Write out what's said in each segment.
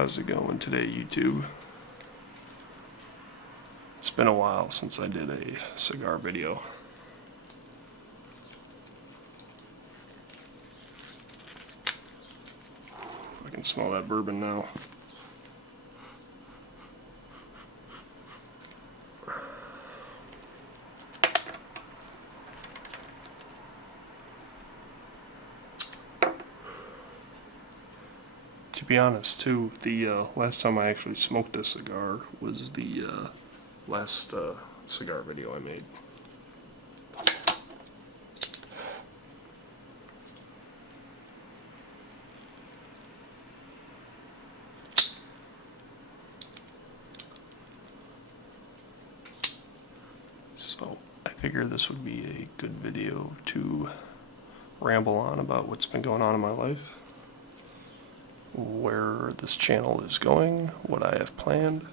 How's it going today, YouTube? It's been a while since I did a cigar video. I can smell that bourbon now. To be honest, too, the last time I actually smoked a cigar was the last cigar video I made. So I figured this would be a good video to ramble on about what's been going on in my life, where this channel is going, what I have planned.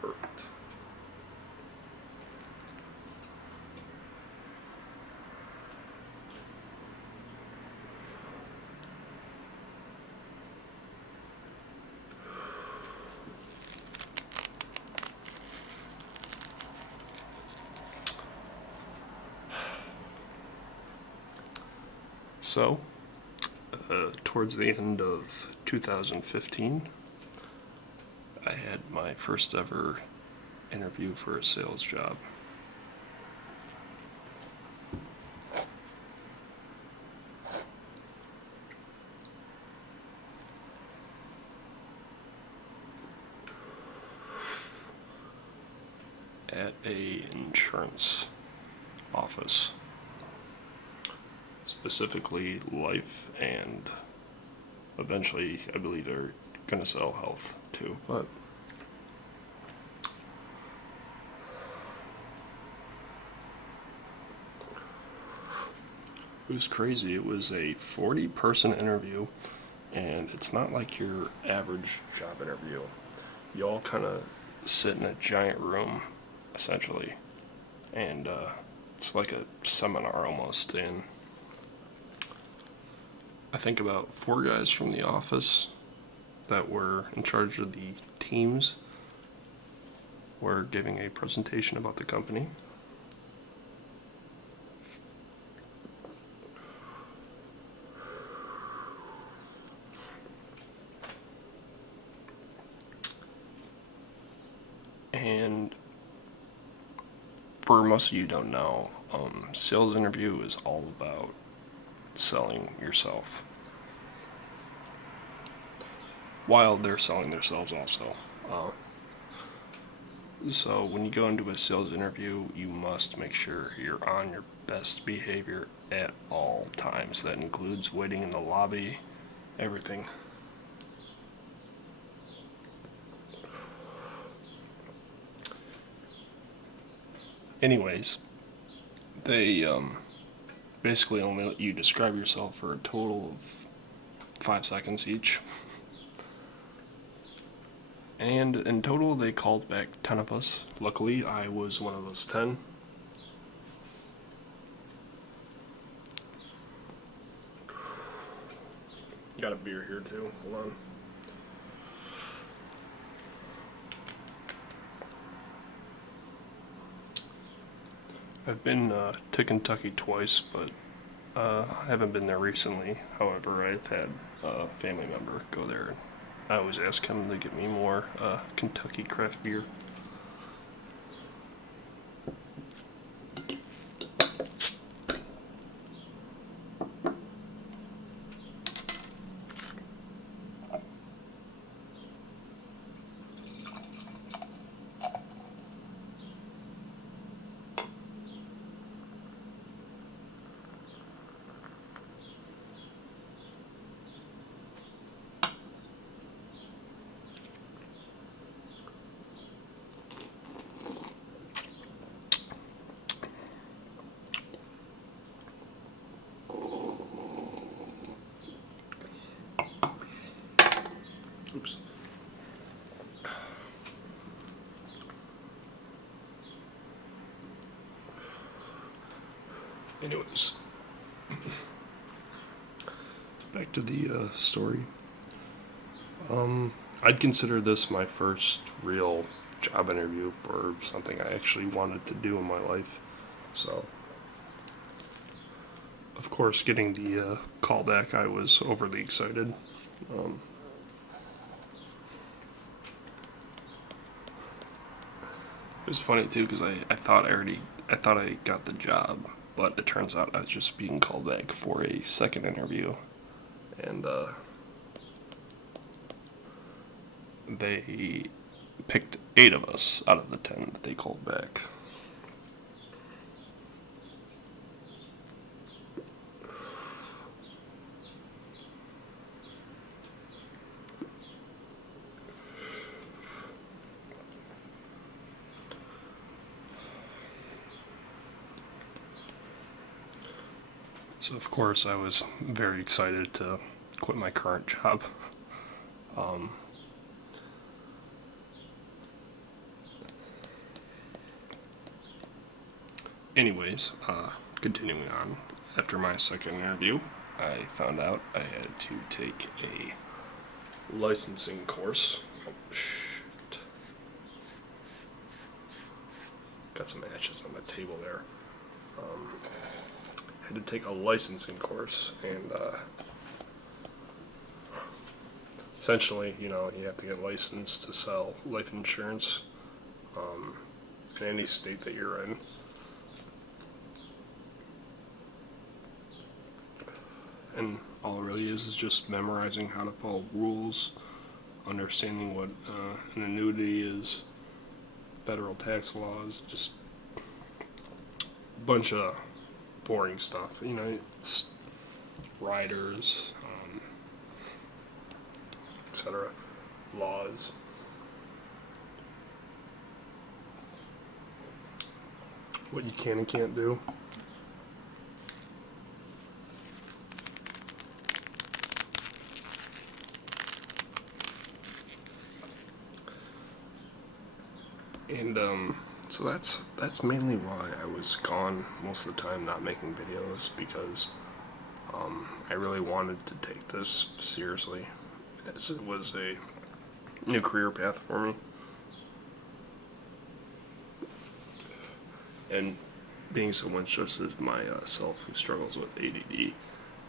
Perfect. So, towards the end of 2015, I had my first ever interview for a sales job. At a insurance office. Specifically life, and eventually I believe they're gonna sell health too, but it was crazy. It was a 40-person interview, and it's not like your average job interview. You all kind of sit in a giant room essentially, and it's like a seminar almost. And I think about 4 guys from the office that were in charge of the teams were giving a presentation about the company. And for most of you who don't know, sales interview is all about selling yourself, while they're selling themselves also. So when you go into a sales interview, you must make sure you're on your best behavior at all times. That includes waiting in the lobby, everything. Anyways, they basically only let you describe yourself for a total of 5 seconds each. And in total, they called back 10 of us. Luckily, I was one of those 10. Got a beer here too. Hold on. I've been to Kentucky twice, but I haven't been there recently. However, I've had a family member go there. I always ask him to get me more Kentucky craft beer. Anyways, back to the story. I'd consider this my first real job interview for something I actually wanted to do in my life. So, of course, getting the call back, I was overly excited. Um, it was funny too because I thought I thought I got the job, but it turns out I was just being called back for a second interview, and they picked 8 of us out of the 10 that they called back. So of course I was very excited to quit my current job. Um, Anyways, continuing on. After my second interview, I found out I had to take a licensing course. Oh, shit. Got some ashes on the table there. Had to take a licensing course, and essentially, you have to get licensed to sell life insurance in any state that you're in. And all it really is just memorizing how to follow rules, understanding what an annuity is, federal tax laws, just a bunch of boring stuff. It's riders, etc., laws. What you can and can't do. And so that's mainly why I was gone most of the time, not making videos, because I really wanted to take this seriously, as it was a new career path for me. And being so much just as myself who struggles with ADD,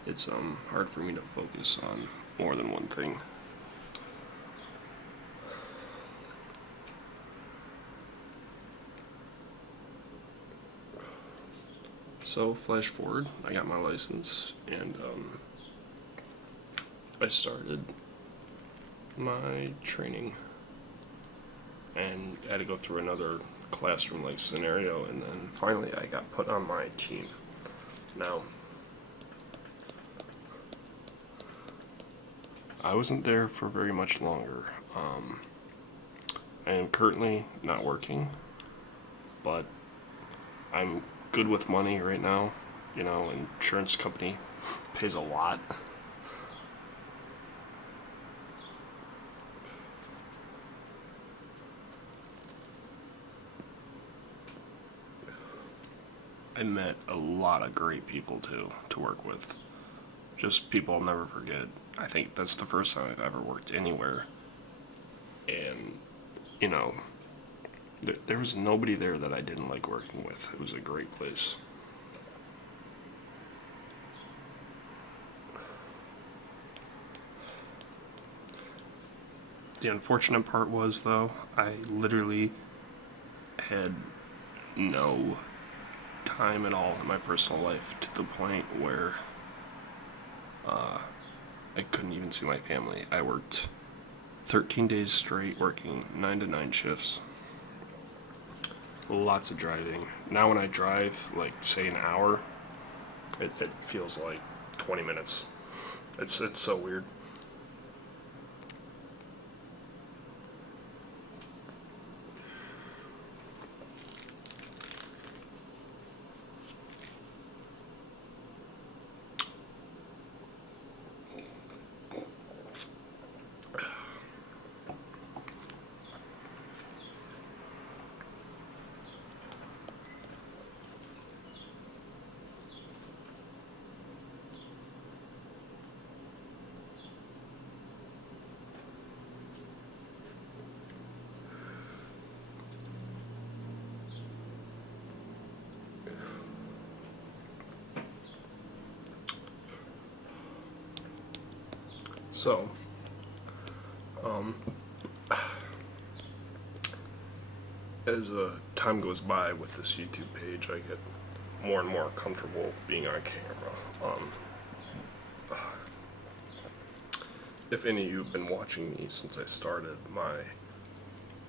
it's hard for me to focus on more than one thing. So flash forward, I got my license, and I started my training, and had to go through another classroom-like scenario, and then finally I got put on my team. Now, I wasn't there for very much longer. I am currently not working, but I'm good with money right now. Insurance company pays a lot. I met a lot of great people too to work with. Just people I'll never forget. I think that's the first time I've ever worked anywhere. And, you know, there was nobody there that I didn't like working with. It was a great place. The unfortunate part was, though, I literally had no time at all in my personal life, to the point where I couldn't even see my family. I worked 13 days straight, working 9 to 9 shifts. Lots of driving. Now when I drive, like, say an hour, it feels like 20 minutes. It's so weird. So, as time goes by with this YouTube page, I get more and more comfortable being on camera. If any of you have been watching me since I started my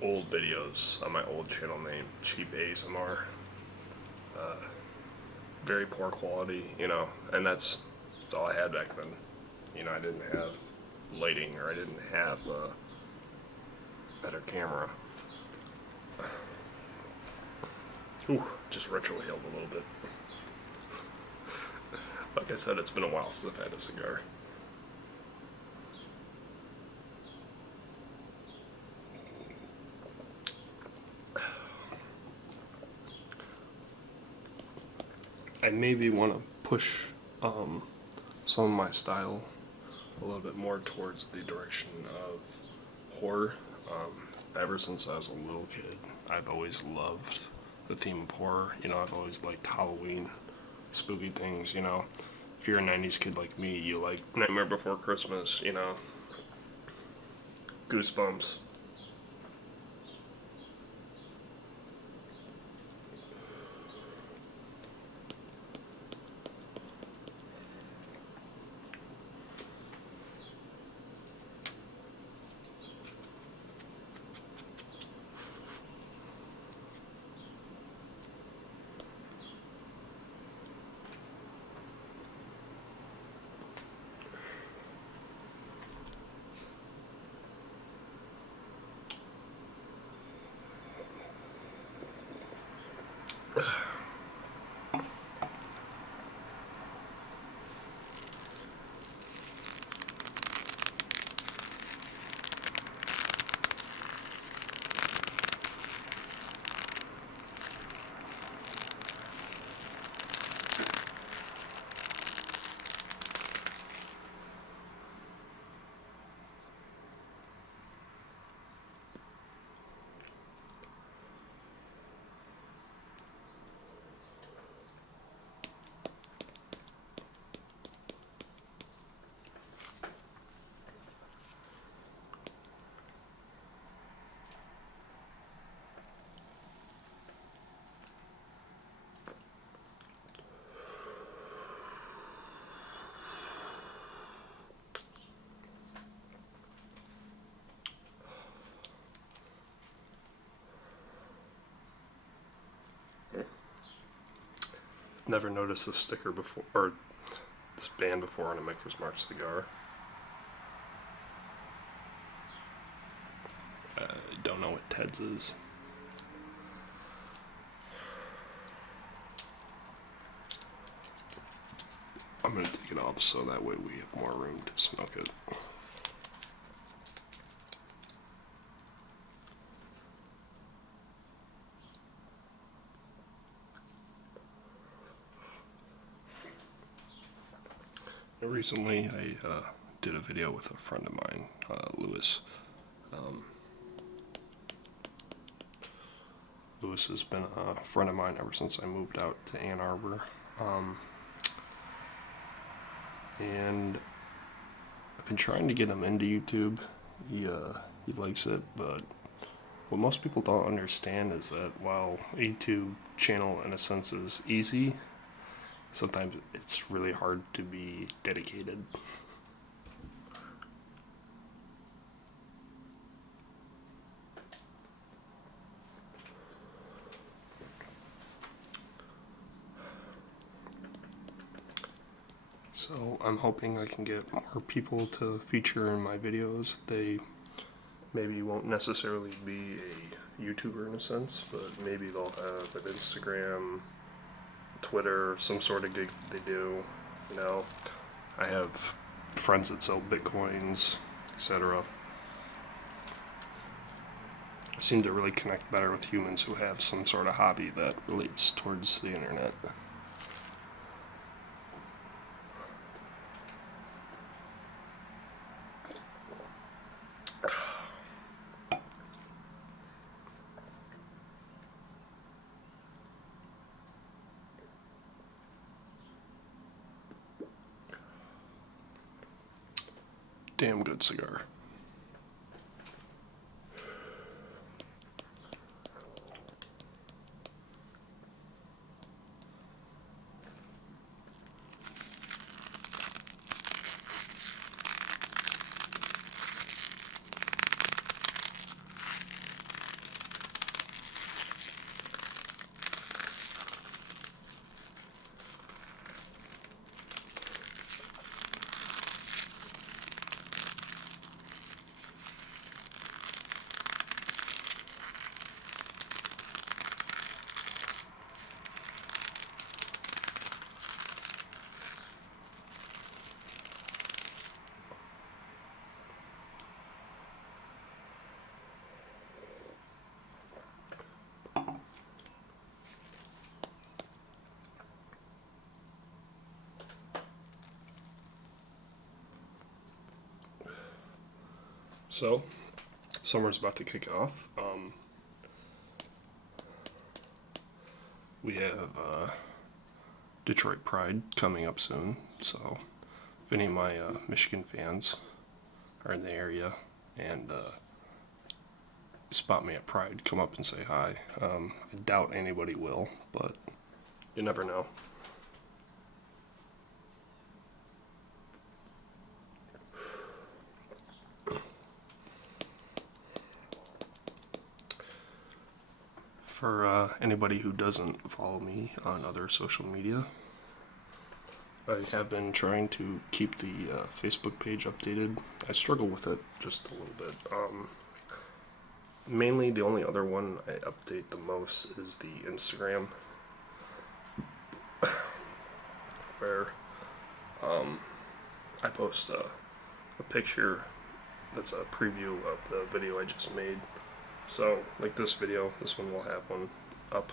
old videos on my old channel name, Cheap ASMR, very poor quality, and that's all I had back then. I didn't have lighting, or I didn't have a better camera. Ooh, just retrohaled a little bit. Like I said, it's been a while since I've had a cigar. I maybe want to push some of my style a little bit more towards the direction of horror. Ever since I was a little kid, I've always loved the theme of horror. I've always liked Halloween, spooky things. If you're a 90s kid like me, you like Nightmare Before Christmas, Goosebumps. Never noticed this sticker before, or this band before on a Maker's Mark cigar. I don't know what Ted's is. I'm going to take it off so that way we have more room to smoke it. Recently, I did a video with a friend of mine, Lewis. Lewis has been a friend of mine ever since I moved out to Ann Arbor. And I've been trying to get him into YouTube. He likes it, but what most people don't understand is that while a YouTube channel in a sense is easy, sometimes it's really hard to be dedicated. So I'm hoping I can get more people to feature in my videos. They maybe won't necessarily be a YouTuber in a sense, but maybe they'll have an Instagram, Twitter, some sort of gig they do. I have friends that sell bitcoins, etc. I seem to really connect better with humans who have some sort of hobby that relates towards the internet. damn good cigar. So, summer's about to kick off. We have Detroit Pride coming up soon, so if any of my Michigan fans are in the area and spot me at Pride, come up and say hi. I doubt anybody will, but you never know. For anybody who doesn't follow me on other social media, I have been trying to keep the Facebook page updated. I struggle with it just a little bit. Mainly, the only other one I update the most is the Instagram, where I post a picture that's a preview of the video I just made. So, like this video, this one will have one up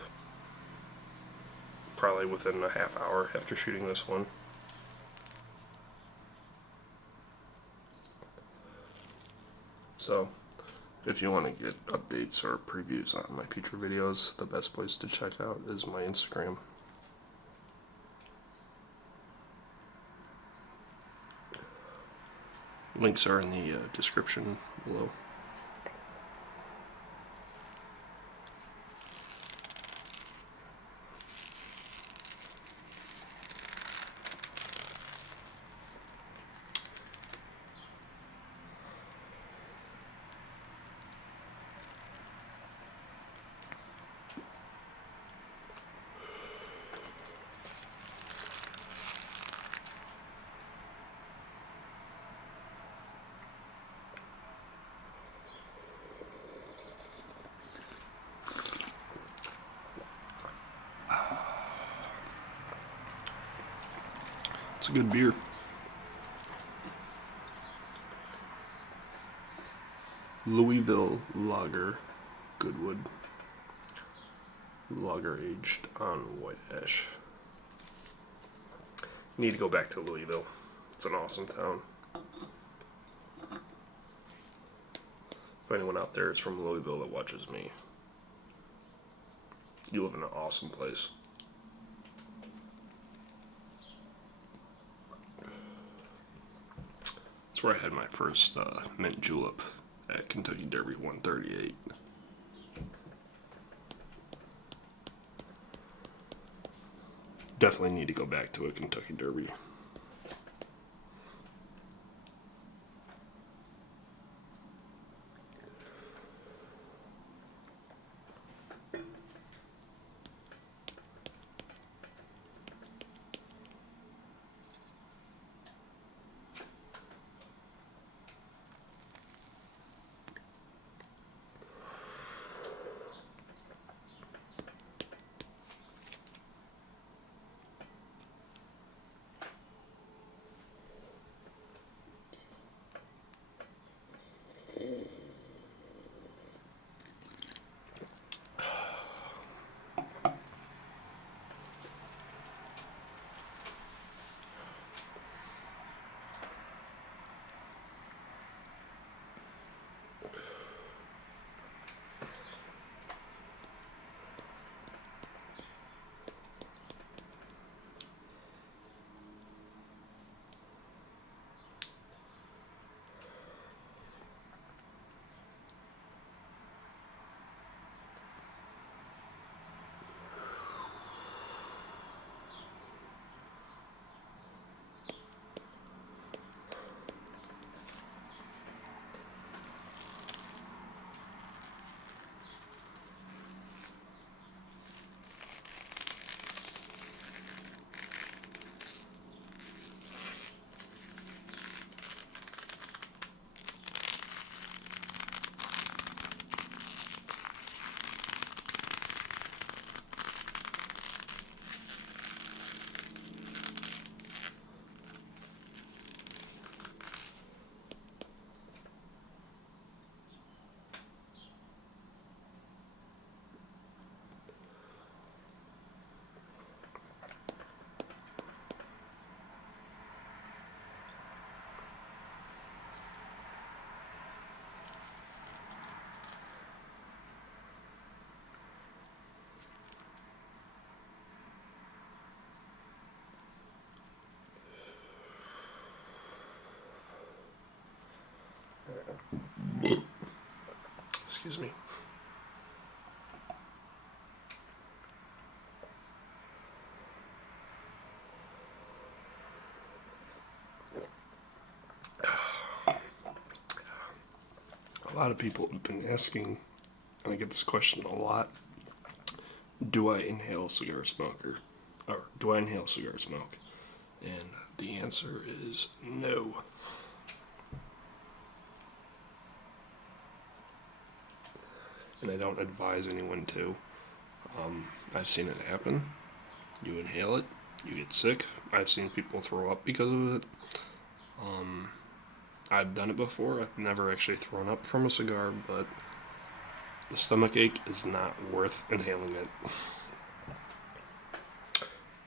probably within a half hour after shooting this one. So, if you want to get updates or previews on my future videos, the best place to check out is my Instagram. Links are in the description below. It's a good beer. Louisville Lager, Goodwood. Lager aged on white ash. Need to go back to Louisville. It's an awesome town. If anyone out there is from Louisville that watches me, you live in an awesome place. That's where I had my first mint julep at Kentucky Derby 138. Definitely need to go back to a Kentucky Derby. Excuse me. A lot of people have been asking, and I get this question a lot, do I inhale cigar smoke or do I inhale cigar smoke? And the answer is no. And I don't advise anyone to. I've seen it happen. You inhale it, you get sick. I've seen people throw up because of it. I've done it before. I've never actually thrown up from a cigar, but the stomach ache is not worth inhaling it.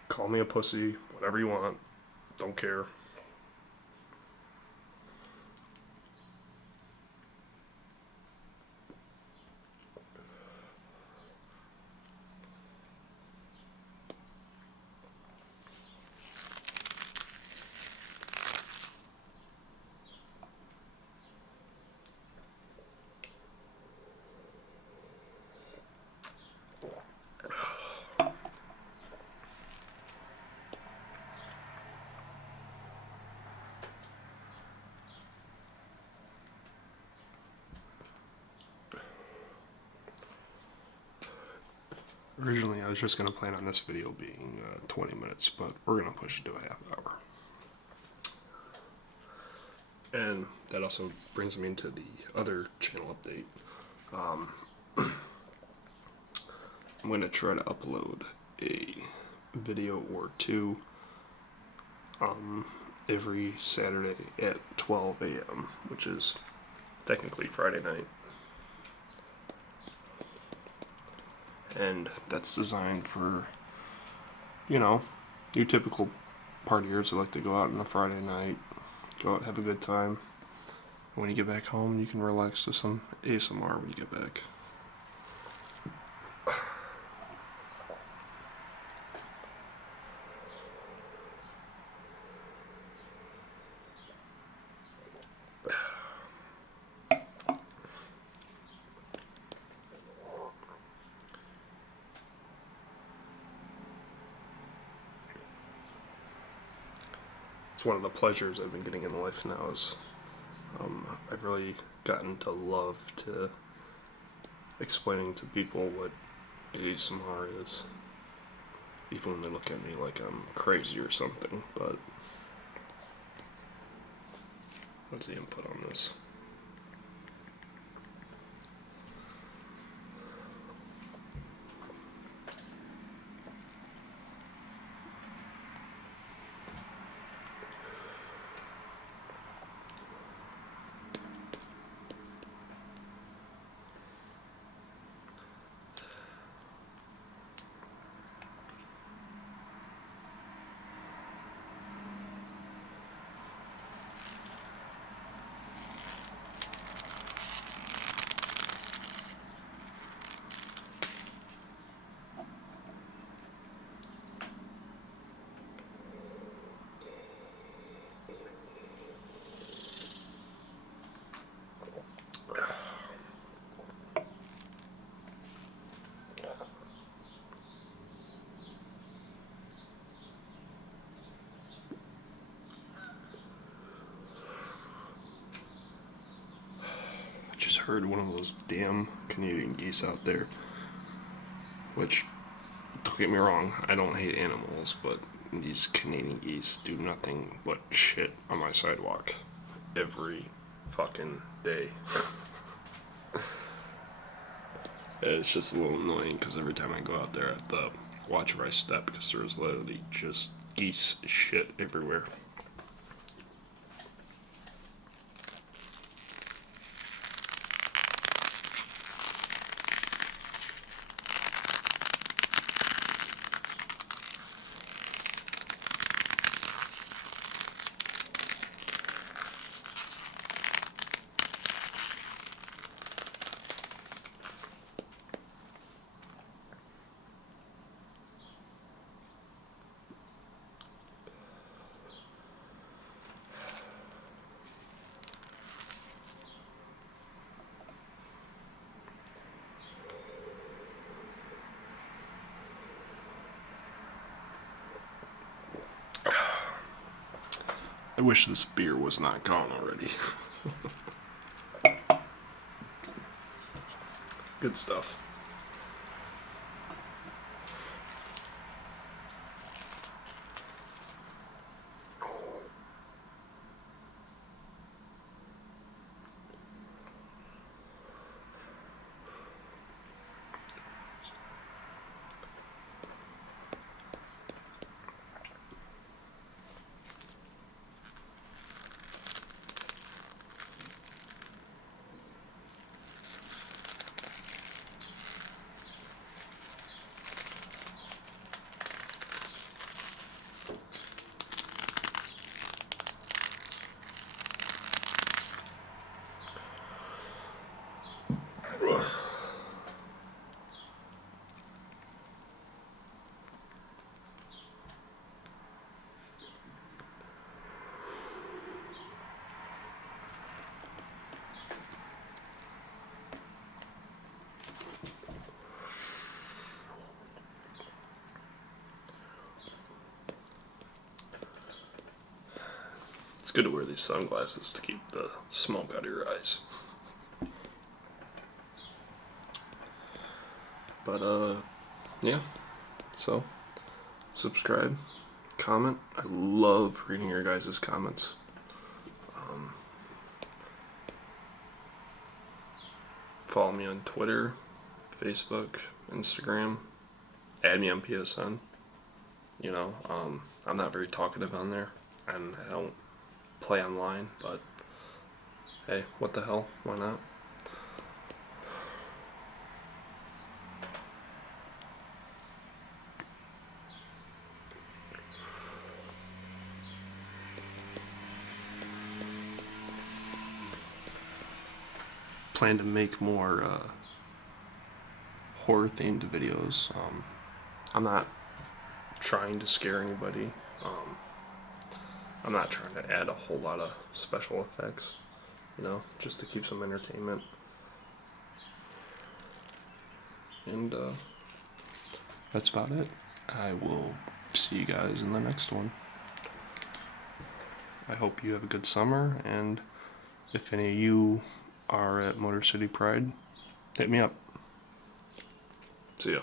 Call me a pussy, whatever you want. Don't care. Originally, I was just going to plan on this video being 20 minutes, but we're going to push it to a half hour. And that also brings me into the other channel update. I'm going to try to upload a video or two every Saturday at 12 a.m., which is technically Friday night. And that's designed for, your typical partiers who like to go out on a Friday night, go out, have a good time. When you get back home, you can relax to some ASMR when you get back. It's one of the pleasures I've been getting in life now is I've really gotten to love to explaining to people what ASMR is, even when they look at me like I'm crazy or something. But what's the input on this? Just heard one of those damn Canadian geese out there, which, don't get me wrong, I don't hate animals, but these Canadian geese do nothing but shit on my sidewalk every fucking day. It's just a little annoying because every time I go out there I have to watch where I step because there's literally just geese shit everywhere. wish this beer was not gone already. Good stuff. It's good to wear these sunglasses to keep the smoke out of your eyes. But yeah, so subscribe, comment. I love reading your guys' comments. Follow me on Twitter, Facebook, Instagram. Add me on PSN. You know, I'm not very talkative on there, and I don't play online, but hey, what the hell? Why not? Plan to make more horror themed videos. I'm not trying to scare anybody. I'm not trying to add a whole lot of special effects, you know, just to keep some entertainment. And that's about it. I will see you guys in the next one. I hope you have a good summer, and if any of you are at Motor City Pride, hit me up. See ya.